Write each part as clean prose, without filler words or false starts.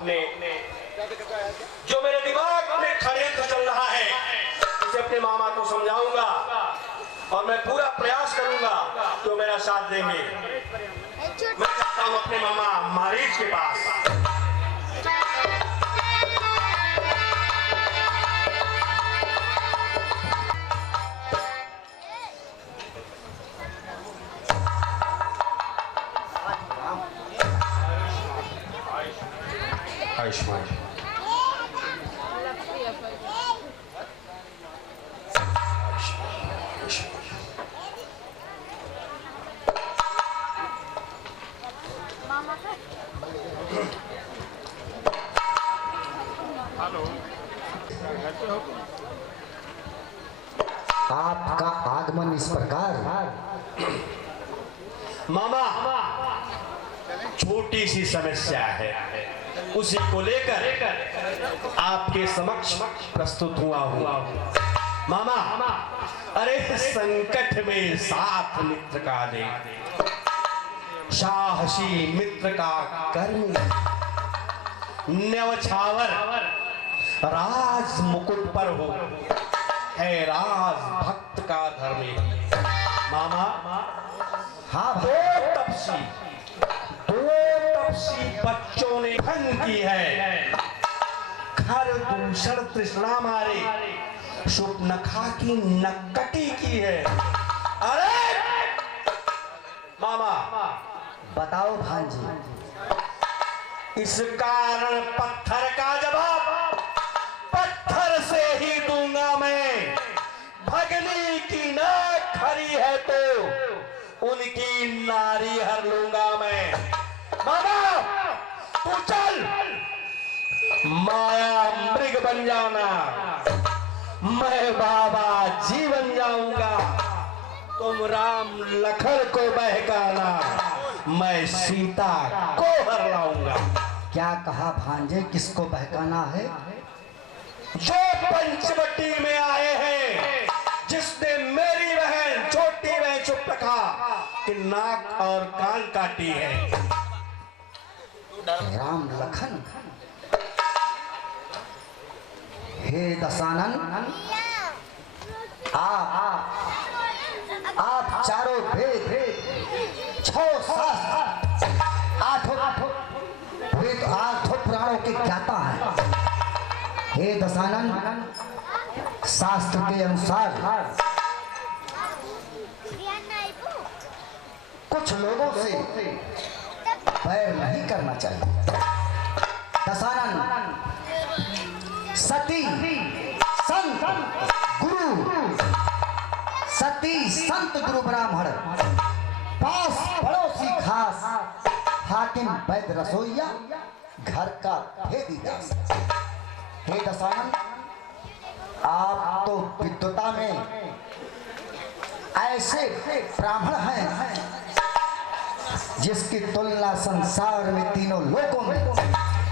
अपने जो मेरे दिमाग में षड्यंत्र चल रहा है इसे अपने मामा को समझाऊंगा और मैं पूरा प्रयास करूंगा तो मेरा साथ देंगे। मैं चाहता हूं अपने मामा मारीच के पास। आयुष्मान आपका आगमन इस प्रकार। मामा छोटी सी समस्या है, उसी को लेकर आपके समक्ष प्रस्तुत हुआ हूँ। मामा अरे संकट में साथ मित्र का दे, साहसी मित्र का कर्म, न्यवछावर राज मुकुट पर हो, है राज भक्त का धर्मी। मामा हाँ दो तपसी बच्चों ने भंग की है, घर दूषण तृष्णा मारे शुभनखा की नक्कटी की है। अरे मामा बताओ भांजी। इस कारण पत्थर का जवाब पत्थर से ही दूंगा मैं। भगनी की नाक खरी है तो उनकी नारी हर लूंगा मैं। मामा तू चल, माया मृग बन जाना, मैं बाबा जी बन जाऊंगा। तुम राम लखन को बहकाना, मैं सीता को हर लाऊंगा। क्या कहा भांजे, किसको बहकाना है? जो पंचवटी में आए हैं, जिसने मेरी बहन छोटी बहन चुपका कि नाक और कान काटी है। राम लखन, हे दशानन, आप चारों वेद, छह शास्त्र, आठों पुराणों के ज्ञाता हैं। हे दशानन, शास्त्र के अनुसार कुछ लोगों से बैर नहीं करना चाहिए। दशानन, सती संत गुरु ब्राह्मण, पास पड़ोसी खास, हाकिम वैद्य रसोइया, घर का भेदी दास। हे दशानन, आप तो विद्वता में ऐसे ब्राह्मण हैं जिसकी तुलना संसार में तीनों लोकों में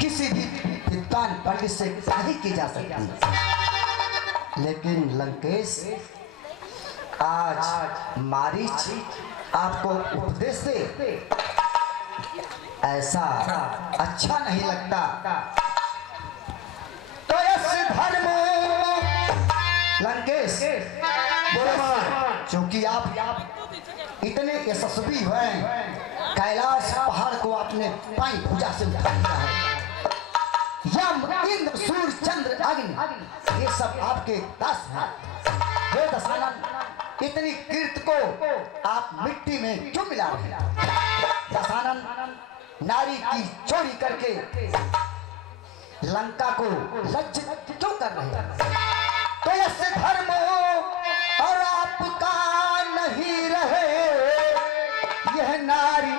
किसी भी विद्वान पंडित से नहीं की जा सकती। लेकिन लंकेश, आज मारीच आपको उपदेश दे, ऐसा अच्छा नहीं लगता। तो यश धर्म लंकेश, क्योंकि आप इतने यशस्वी हुए, कैलाश पहाड़ को आपने पाई भुजा से उठा लिया है। यम, इंद्र, सूर्य, चंद्र, अग्नि, ये सब आपके दास हैं। हे दशानन, इतनी कीर्ति को आप मिट्टी में क्यों मिला रहे हैं? दशानन, नारी की चोरी करके लंका को लज्जित क्यों कर रहे हैं? तो ऐसे धर्म और आपका नहीं रहे, यह नारी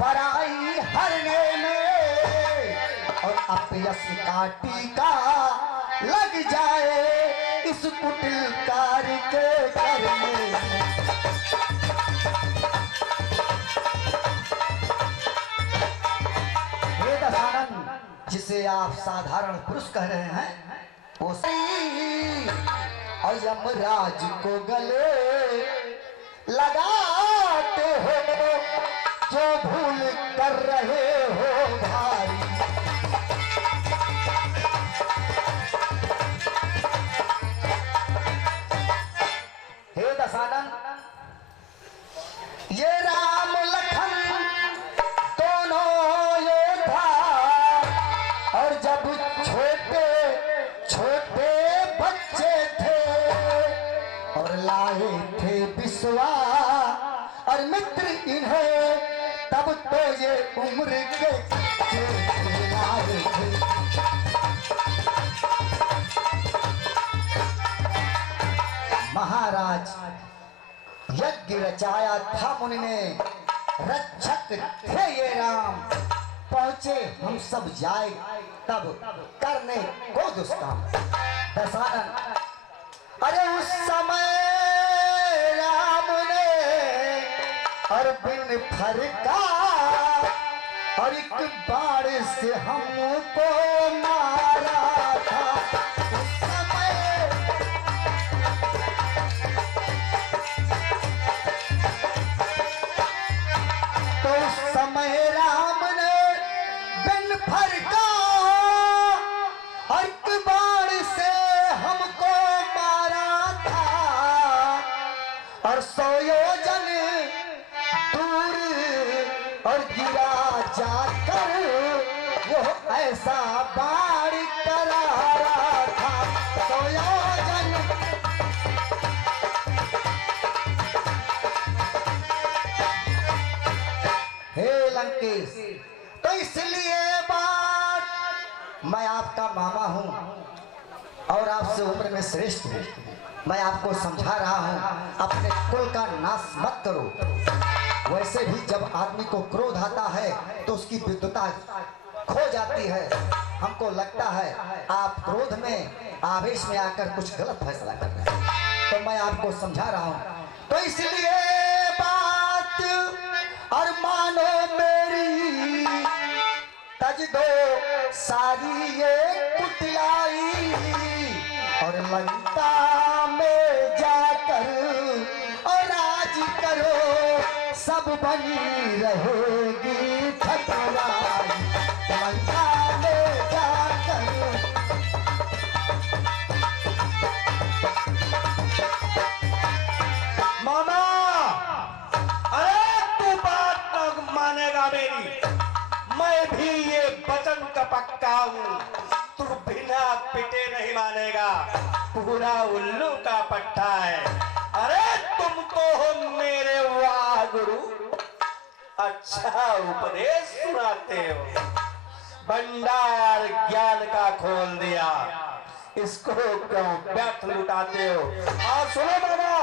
पराई हरने में, और अपयश का टीका लग जाए इस कुटिल कार्य के करने। हे दशानन, जिसे आप साधारण पुरुष कह रहे हैं, वो और यमराज को गले लगाते हो, जो भूल कर रहे हो भारी। दशानन, ये राम लखन दोनों योद्धा, और जब छोटे छोटे बच्चे थे और लाए थे विश्वा और मित्र इन्हें, तब तो ये उम्र के लाए थे। महाराज यज्ञ रचाया था मुनि ने, रक्षक थे ये राम, पहुंचे हम सब जाए तब करने को दुष्काम। दशानन, अरे उस समय राम ने और बिन फरका और एक बार से हमको मारा था। उस समय तो उस समय राम ने बिन फरका और एक बार से हमको मारा था, और 100 योजन दूर और गिरा जाकर वो ऐसा बाढ़ करारा था। 100 योजन हे लंकेश, तो इसलिए बात, मैं आपका मामा हूं और आपसे उम्र में श्रेष्ठ हूं, मैं आपको समझा रहा हूं, अपने कुल का नाश मत करो। वैसे भी जब आदमी को क्रोध आता है तो उसकी विद्वता खो जाती है। हमको लगता है आप क्रोध में आवेश में आकर कुछ गलत फैसला कर रहे हैं, तो मैं आपको समझा रहा हूं। तो इसलिए बात और मानो मेरी, तज दो सारी ये कुटिलाई और लंका में जाकर और राज करो, सब बनी रहेगी ठकुराई। लंका में जाकर मामा, अरे तू बात न मानेगा मेरी, मैं भी ये वचन का पक्का हूँ, तू बिना पिटे नहीं मानेगा, पूरा उल्लू का पट्टा है। अरे तुम तो हो मेरे वाह गुरु, अच्छा उपदेश सुनाते हो, भंडार ज्ञान का खोल दिया, इसको क्यों व्यर्थ लुटाते हो। और सुनो मामा,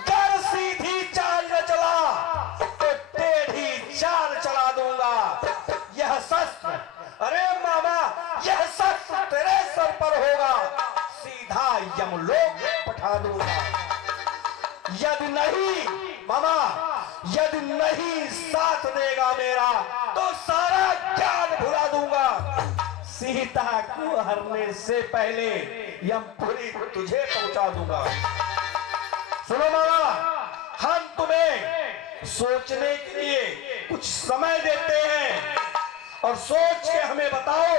कर सीधी चाल न चला तो टेढ़ी चाल चला दूंगा। यह शस्त्र, अरे मामा, यह शस्त्र तेरे सर पर होगा, सीधा यमलोक पठा दूंगा। यदि नहीं मामा, यदि नहीं साथ देगा मेरा तो सारा ज्ञान भुला दूंगा। सीता को हरने से पहले यमपुरी तुझे पहुंचा दूंगा। सुनो मामा, हम तुम्हें सोचने के लिए कुछ समय देते हैं और सोच के हमें बताओ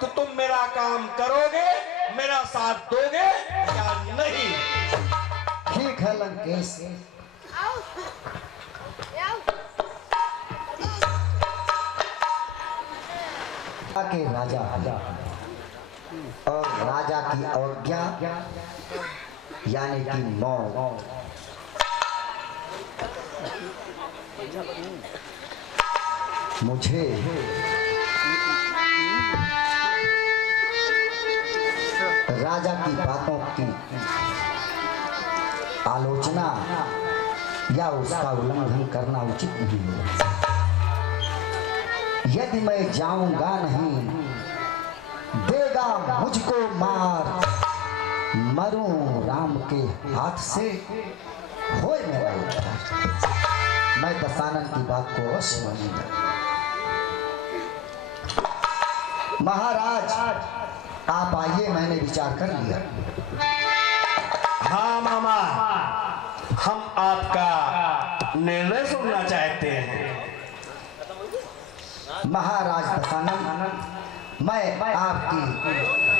कि तुम मेरा काम करोगे, मेरा साथ दोगे या नहीं। ठीक है लंकेश, के राजा और राजा की आज्ञा यानी कि मौत। मुझे राजा की बातों की आलोचना या उसका उल्लंघन करना उचित नहीं है। यदि मैं जाऊंगा नहीं, देगा मुझको मार, मरूं राम के हाथ से, होए मेरा उद्धार। मैं दशानन की बात को अवश्य मानूंगा। महाराज आप आइए, मैंने विचार कर लिया। हाँ मामा, हम आपका निर्णय सुनना चाहते हैं। महाराज दशानन, मैं आपकी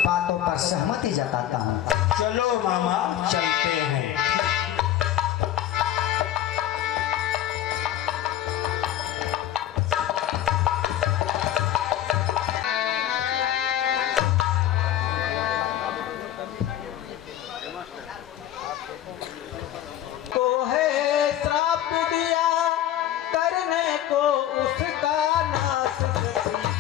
बातों पर सहमति जताता हूँ। चलो मामा, चलते हैं। उसका नाश करी।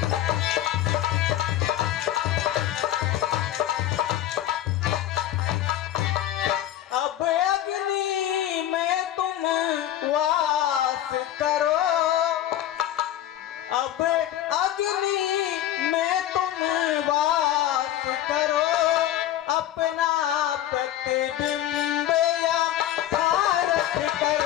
अब अग्नि में तुम वास करो, अब अग्नि में तुम वास करो, अपना प्रतिबिंब यहाँ रख कर।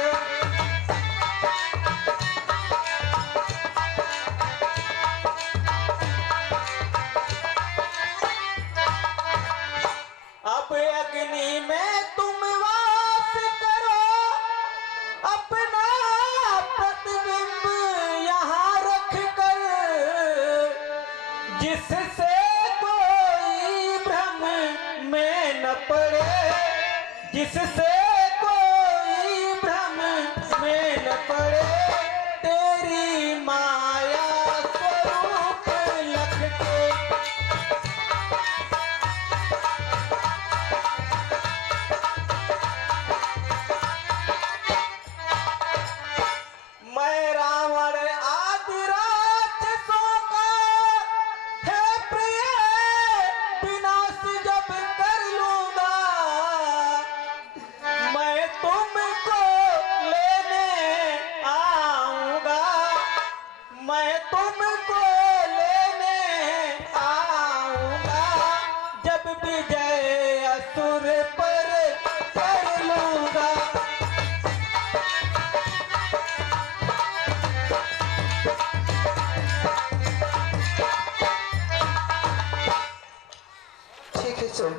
अब अग्नि में तुम वास करो, अपना प्रतिबिंब यहाँ रख कर, जिससे कोई भ्रम में न पड़े, जिससे कोई भ्रम में न पड़े, तेरी माया स्वरूप लख के। मैं रावण आदि राक्षसों का है प्रिय विनाश जब कर लूंगा, मैं तुमको लेने आऊंगा, मैं तुमको लेने आऊंगा, जब विजय असुर पर कर लूंगा। ठीक है सर।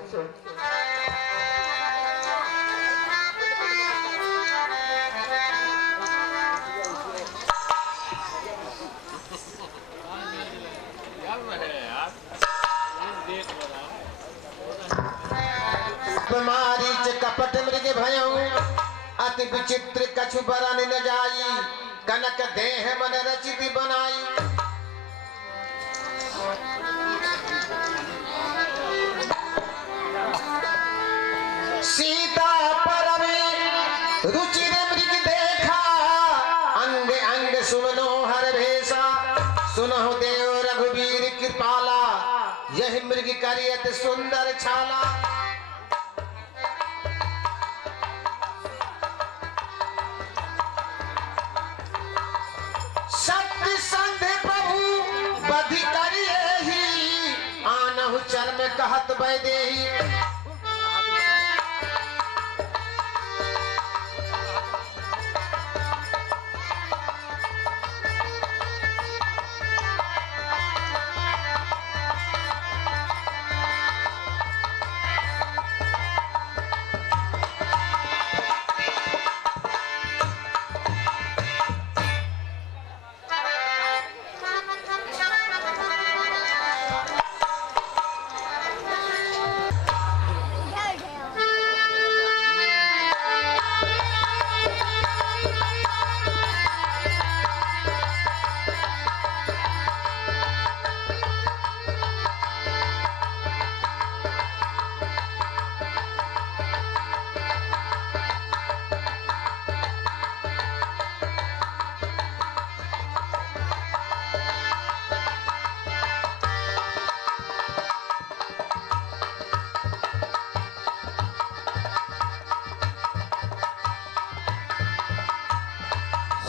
मारीच कपट मृग भयऊ अति विचित्र कछु बरन न जाई, कनक देह मन रचित बनाई। सीता परमे रुचिर मृग देखा, अंग अंग सुमनोहर भेषा, सुनहु देव रघुवीर कृपाला, यह मृग करियत सुंदर छाला। सत्य संध प्रभु बधि करिए ही, आनहु चर्म कहत वैदेही।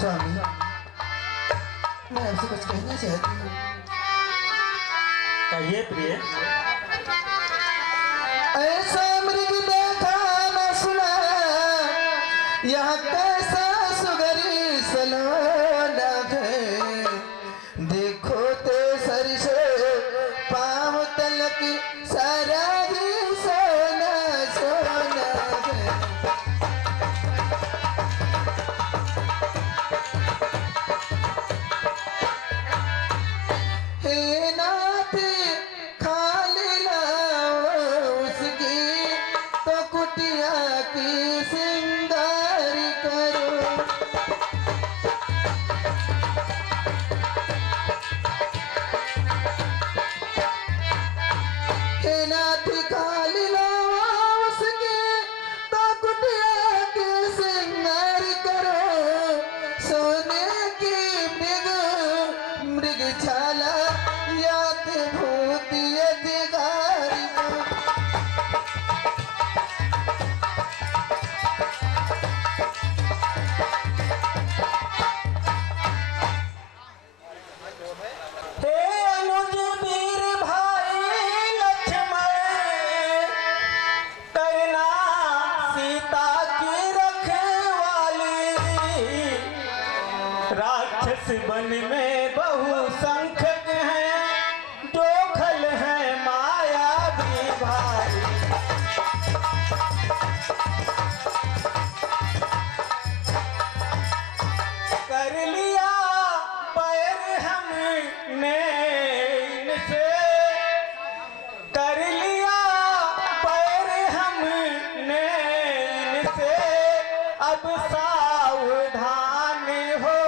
स्वामी, मैं आपसे कुछ कहना चाहती हूँ। कहिए प्रिय। ऐसा मृग देखा न सुना, यह कैसा सुगरी सलोना है। देखो ते सर से पाँव तलक सारा ही सोना सोना है। हे नाथ खाली लाओ उसकी झाला याद भूती अधिकारी बन में बहुसंख्यक हैं जो खल है माया भी भाई कर लिया पैर हमने इनसे कर लिया पैर हमने इनसे अब सावधान हो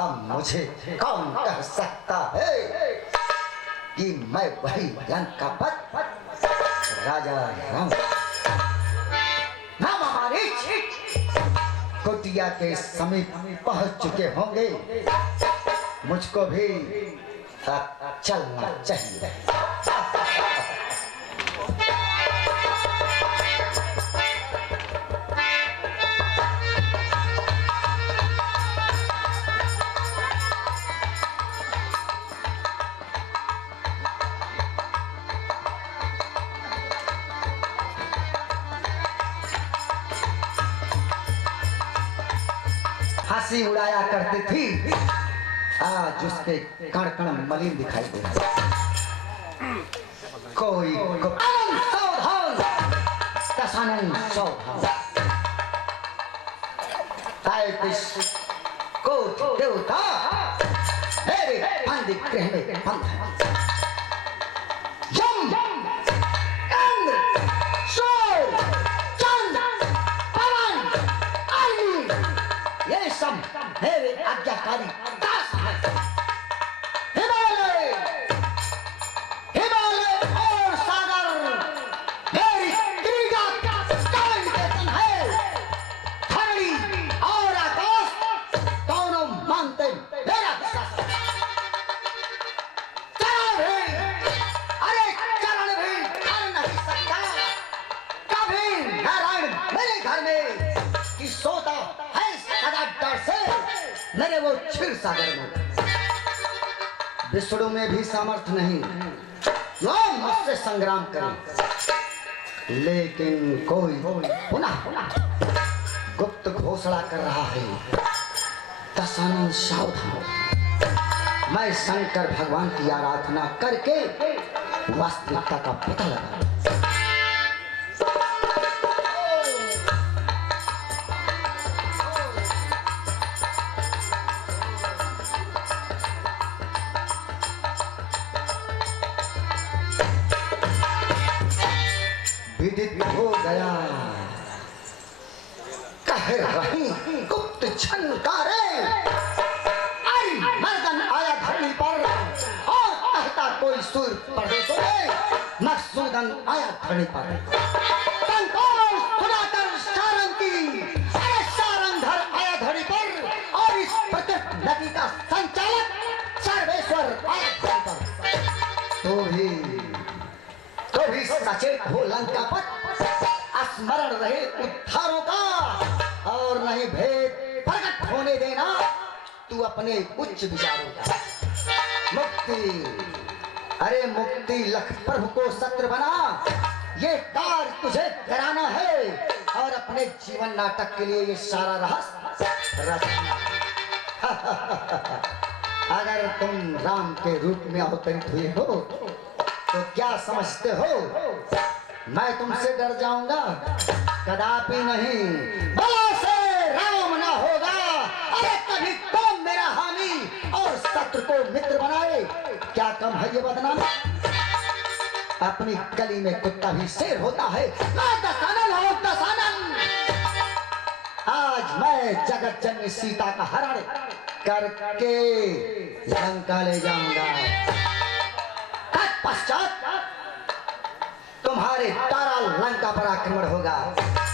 अब मुझे कौन कह सकता है कि मैं वही लंकापत राजा राम राम हमारे कुटिया के समीप पहुंच चुके होंगे। मुझको भी चलना चाहिए। हंसी उड़ाया करती थी, आज उसके कण कण मलिन दिखाई दे रहा। कोई सावधान, दशानन सावधान। कोट देवता मेरे बंदी गृह में बंद है। यम, इंद्र, सूर्य, चंद्र, पवन, अग्नि, ये सब मेरे आज्ञाकारी दास हैं। हिमालय, हिमालय और सागर मेरी क्रीड़ा का निकेतन है। धरणी और आकाश दोनों मानते मेरा शासन। चरण भी कर नहीं सकता। कभी नारायण मेरे घर में कि सोता है सदा मेरे वो क्षीर सागर में विष्णु में भी सामर्थ्य नहीं वो मुझसे संग्राम करे, लेकिन कोई पुनः गुप्त घोषणा कर रहा है, दशानन सावधान। मैं शंकर भगवान की आराधना करके वास्तविकता का पता लगा। विदित हो गया कह रही गुप्त छनकारे, आई मर्दन आया धरती पर और कहता कोई सुर परदेशों में, मकसूदन आया धरती पर सुनाकर सारंगी, अरे सारंगधर आया धरती पर और इस प्रकृत नदी का संचालक सर्वेश्वर आया धरती पर। तो भी सचेत हो लंका पर, स्मरण रहे उद्धारों का और नहीं भेद प्रकट होने देना तू अपने उच्च विचारों का। मुक्ति, अरे मुक्ति लख प्रभु को सत्र बना, ये कार्य तुझे कराना है और अपने जीवन नाटक के लिए ये सारा रहस्य रचना। अगर तुम राम के रूप में अवतरित हुए हो तो क्या समझते हो मैं तुमसे डर जाऊंगा? कदापि नहीं। बला से राम ना होगा। अरे कभी तुम मेरा हानि और शत्रु को मित्र बनाए, क्या कम है ये बदनामी? अपनी गली में कुत्ता भी शेर होता है। मैं दशानन हूँ, दशानन। आज मैं जगत जननी सीता का हरण करके लंका ले जाऊंगा। तत्पश्चात तुम्हारे तारा लंका पर आक्रमण होगा,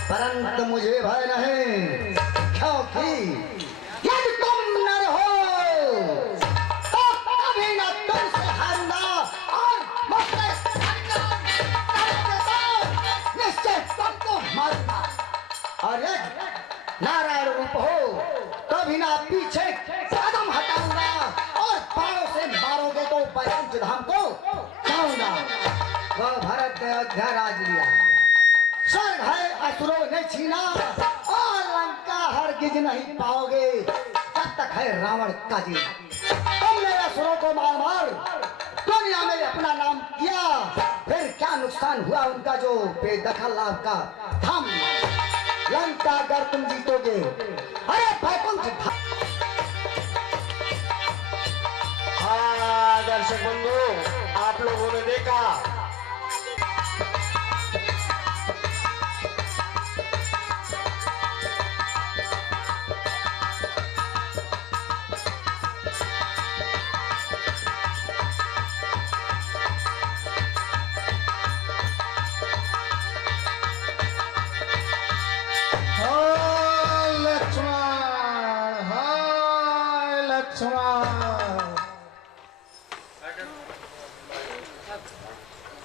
परंतु मुझे भय नहीं, क्योंकि यदि तुम न रहो तो कभी न तुमसे हारूंगा और मुझसे निश्चय तुमको मारूंगा। और यदि नारायण रूप हो कभी ना पीछे कदम हटाऊंगा और पांव से मारोगे तो वैकुंठ धाम को जाऊंगा। वह भरत ने अयोध्या राज लिया, स्वर्ग है असुरों ने छीना और लंका हरगिज नहीं पाओगे जब तक है रावण का जी। तुमने असुरों को मार मार दुनिया में अपना नाम किया, फिर क्या नुकसान हुआ उनका जो बेदखल लाभ का धाम लंका अगर तुम जीतोगे। अरे वैकुंठ धाम। हाँ दर्शक बंधु, आप लोगों ने देखा लक्ष्मण।